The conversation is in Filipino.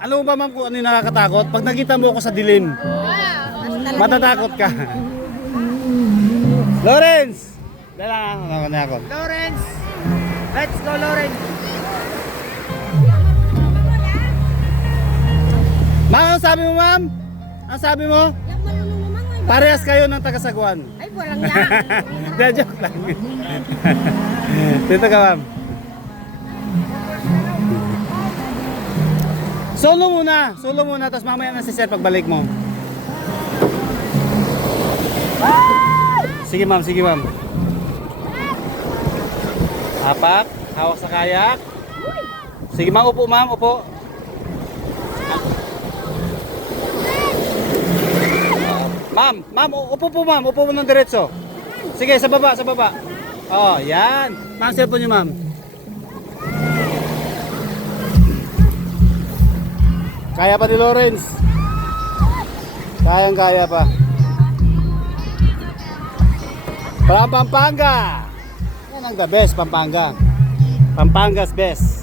Alam mo ba ma'am kung ano yung nakakatakot? Pag nakita mo ako sa dilim, matatakot ka. Lawrence! Dala na ako. Lawrence! Let's go, Lawrence! Ma'am, ano sabi mo ma'am? Ang sabi mo? Yung marunong naman ay Parehas kayo ng taga-Saguan. ay walang yan. Hindi, joke lang. Dito ka ma'am. Solo muna, tapos mamaya na si sir pagbalik mo. Sige ma'am, sige ma'am. Hapak, hawak sa kayak. Sige ma'am, upo ma'am, upo. Ma'am, upo po ma'am, upo mo ng diretso. Sige, sa baba, sa baba. Oh, yan. Ma'am, cellphone niyo ma'am. Kaya pa ni Lawrence. Kayang-kaya pa. Pampanga. Yan ang the best, Pampanga. Pampanga's best.